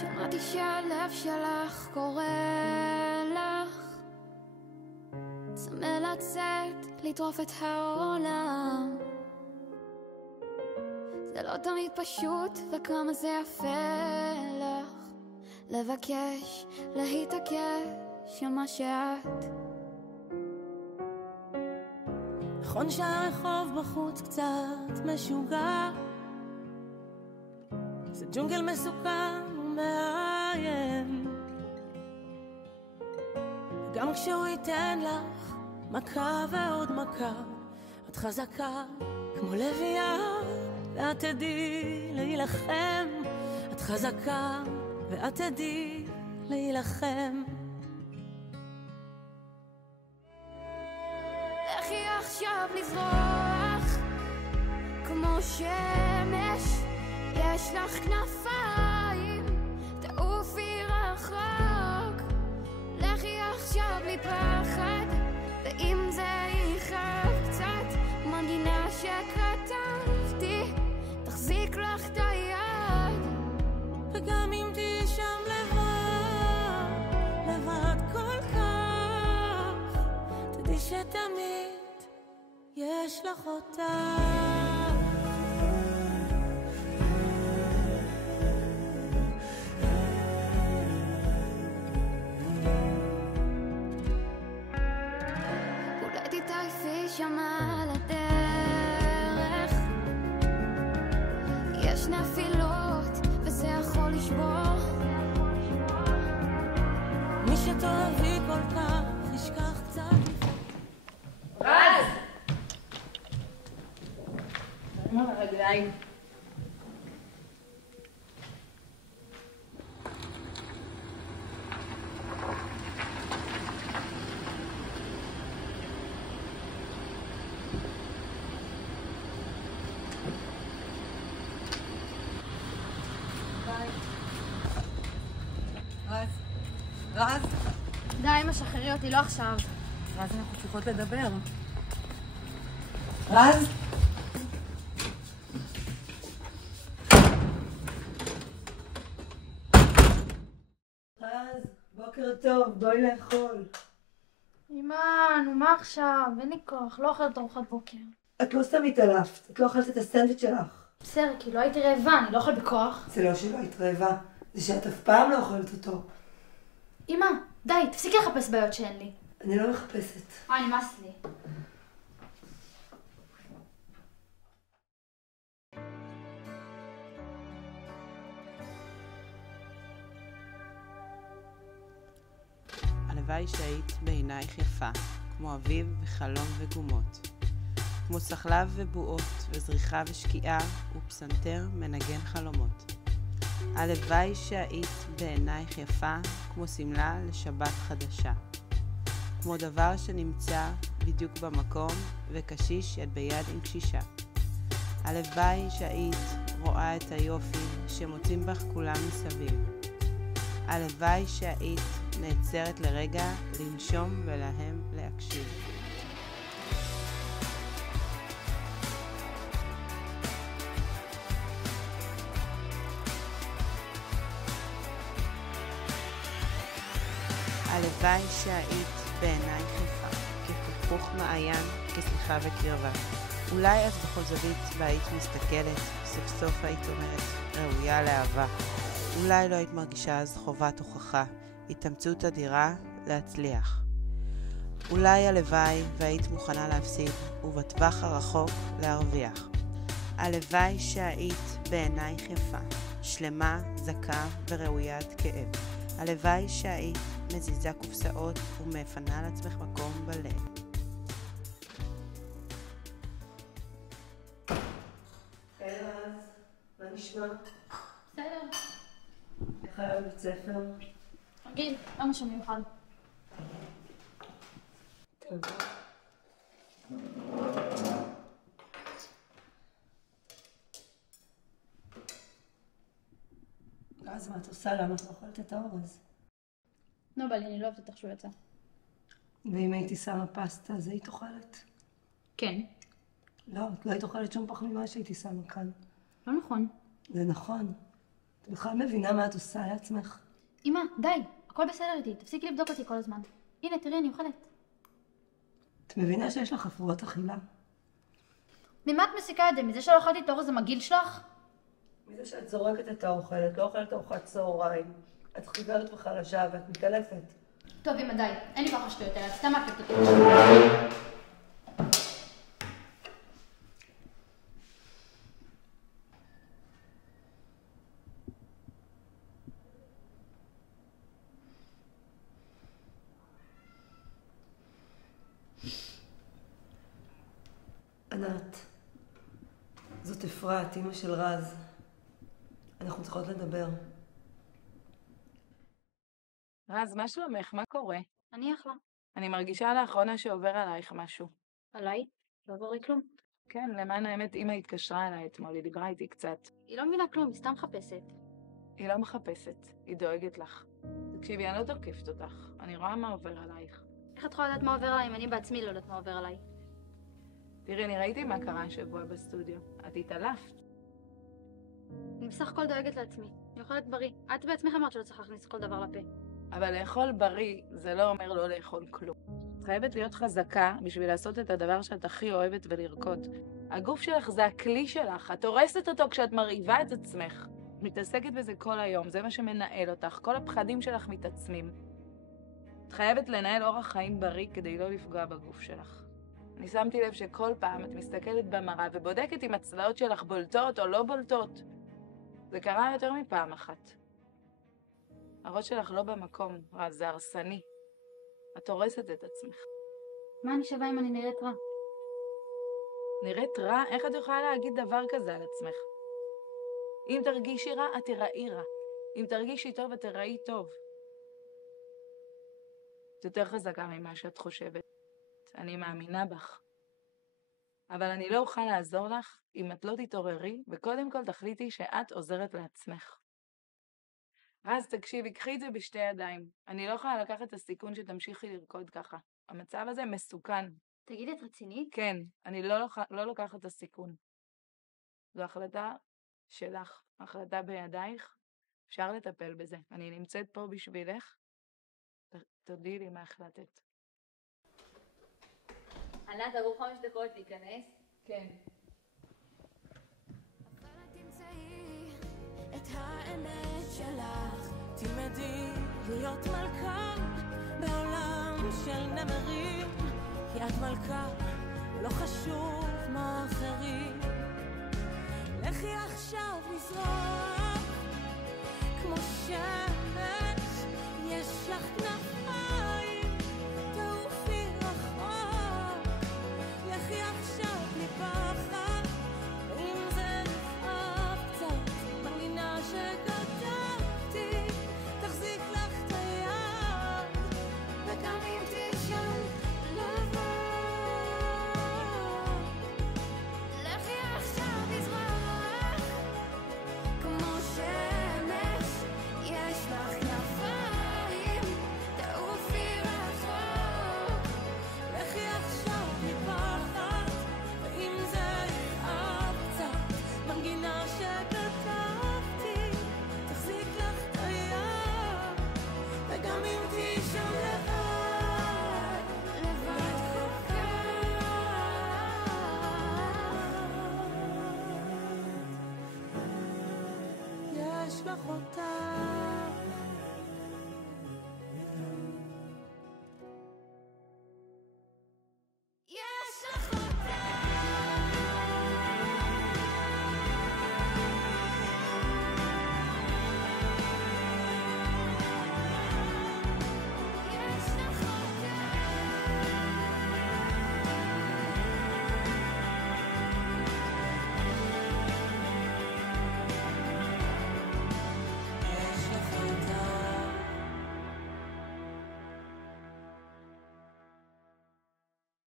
שמעתי שהלב שלך קורא לך, צמא לצאת, לטרוף את העולם. זה לא תמיד פשוט, וכמה זה יפה לך לבקש, להתעקש על מה שאת. נכון שהרחוב בחוץ קצת משוגע, זה ג'ונגל מסוכן ומאיים, גם כשהוא ייתן לך מכה ועוד מכה, את חזקה כמו לביאה, ואת תדעי להילחם. את חזקה ואת תדעי להילחם. לכי עכשיו לזרוח כמו שמש, יש לך כנפיים, תעופי רחוק. לכי עכשיו בלי פחד, ואם זה יכאב קצת, מנגינה שכתבתי תחזיק לך את היד. וגם אם תהיי שם לבד, לבד כל כך, תדעי שתמיד יש לך אותה. שם על הדרך יש נפילות וזה יכול לשבור. מי שתאהבי כל כך ישכח קצת. רז! נעים על הרגליים. רז? די, אמא, שחררי אותי, לא עכשיו. רז, אנחנו צריכות לדבר. רז? רז, בוקר טוב, בואי לאכול. אמא, נו מה עכשיו? אין לי כוח, לא אוכלת ארוחת בוקר. את לא סתם התעלפת, את לא אכלת את הסנדוויץ' שלך. בסדר, כי לא הייתי רעבה, אני לא אוכל בכוח. זה לא שלא היית רעבה, זה שאת אף פעם לא אוכלת אותו. אמא, די, תפסיקי לחפש בעיות שאין לי. אני לא מחפשת. נמאס לי. הלוואי שהיית בעינייך יפה, כמו אביב וחלום וגומות, כמו סחלב ובועות וזריחה ושקיעה ופסנתר מנגן חלומות. הלוואי שהיית בעינייך יפה, כמו סמלה לשבת חדשה, כמו דבר שנמצא בדיוק במקום וקשיש יד ביד עם קשישה. הלוואי שהיית רואה את היופי שמוצאים בך כולם מסביב. הלוואי שהיית נעצרת לרגע לנשום ולהם להקשיב. הלוואי שהיית בעינייך יפה, כחיכוך מעיין, כשליחה וקרבה. אולי אז בכל זווית והיית מסתכלת, סוף סוף היית אומרת, ראויה לאהבה. אולי לא היית מרגישה אז חובת הוכחה, התאמצות אדירה להצליח. אולי הלוואי והיית מוכנה להפסיד, ובטווח הרחוק להרוויח. הלוואי שהיית בעינייך יפה, שלמה, זכה וראוית כאב. הלוואי שהיית מזיזה קופסאות ומפנה לעצמך מקום בלב. היי רז, מה נשמע? בסדר. איך היה בבית ספר? רגיל, לא משהו מיוחד. טוב. אז מה את עושה? למה את לא אוכלת את האורז? לא בא לי, אני לא אוהבת איך שהוא יצא. ואם הייתי שמה פסטה, אז היית אוכלת? כן. לא, את לא היית אוכלת שום פחמימה שהייתי שמה כאן. לא נכון. זה נכון. את בכלל מבינה מה את עושה לעצמך? אמא, די, הכל בסדר איתי, תפסיקי לבדוק אותי כל הזמן. הנה, תראי, אני אוכלת. את מבינה שיש לך הפרעות אכילה? ממה את מסיקה את זה? מזה שלא אכלתי תור איזה מגעיל שלך? מזה שאת זורקת את האוכל, את לא אוכלת ארוחת צהריים. את חיוורת וחלשה ואת מתעלפת. טוב, אמא, די, אין לי ככה שטויות האלה, את סתם מעכבת אותי. ענת, זאת אפרת, אמא של רז. אנחנו צריכות לדבר. רז, מה שלומך? מה קורה? אני אחלה. אני מרגישה לאחרונה שעובר עלייך משהו. עליי? לא עבור לי כלום. כן, למען האמת, אמא התקשרה אליי אתמול, היא דיברה איתי קצת. היא לא מבינה כלום, היא סתם מחפשת. היא לא מחפשת, היא דואגת לך. תקשיבי, אני לא תוקפת אותך, אני רואה מה עובר עלייך. איך את יכולה לדעת מה עובר עליי אם אני בעצמי לא יודעת מה עובר עליי? תראי, אני ראיתי מה קרה השבוע בסטודיו. את התעלפת. אני בסך הכל דואגת לעצמי. אני אוכלת בריא. את בעצמך אמרת שלא צריך להכניס כל דבר לפה. אבל לאכול בריא זה לא אומר לא לאכול כלום. את חייבת להיות חזקה בשביל לעשות את הדבר שאת הכי אוהבת ולרקוד. הגוף שלך זה הכלי שלך, את הורסת אותו כשאת מרעיבה את עצמך. את מתעסקת בזה כל היום, זה מה שמנהל אותך, כל הפחדים שלך מתעצמים. את חייבת לנהל אורח חיים בריא כדי לא לפגוע בגוף שלך. אני שמתי לב שכל פעם את מסתכלת במראה ובודקת אם הצלעות שלך בולטות או לא בולטות. זה קרה יותר מפעם אחת. הראש שלך לא במקום, רז, זה הרסני. את הורסת את עצמך. מה אני שווה אם אני נראית רע? נראית רע? איך את יכולה להגיד דבר כזה על עצמך? אם תרגישי רע, את תיראי רע. אם תרגישי טוב, את תיראי טוב. את יותר חזקה ממה שאת חושבת. אני מאמינה בך. אבל אני לא אוכל לעזור לך אם את לא תתעוררי, וקודם כל תחליטי שאת עוזרת לעצמך. רז, תקשיבי, קחי את זה בשתי ידיים. אני לא יכולה לקחת את הסיכון שתמשיכי לרקוד ככה. המצב הזה מסוכן. תגידי, את רצינית? כן, אני לא לוקחת את הסיכון. זו החלטה שלך, החלטה בידייך. אפשר לטפל בזה. אני נמצאת פה בשבילך. תודיעי לי מה החלטת. ענת, עבור 5 דקות להיכנס? כן. תמצאי את האמת שלך, תלמדי להיות מלכה בעולם של נמרים, כי את מלכה, לא חשוב מה אחרים. לכי עכשיו לזרוח כמו שמש, יש לך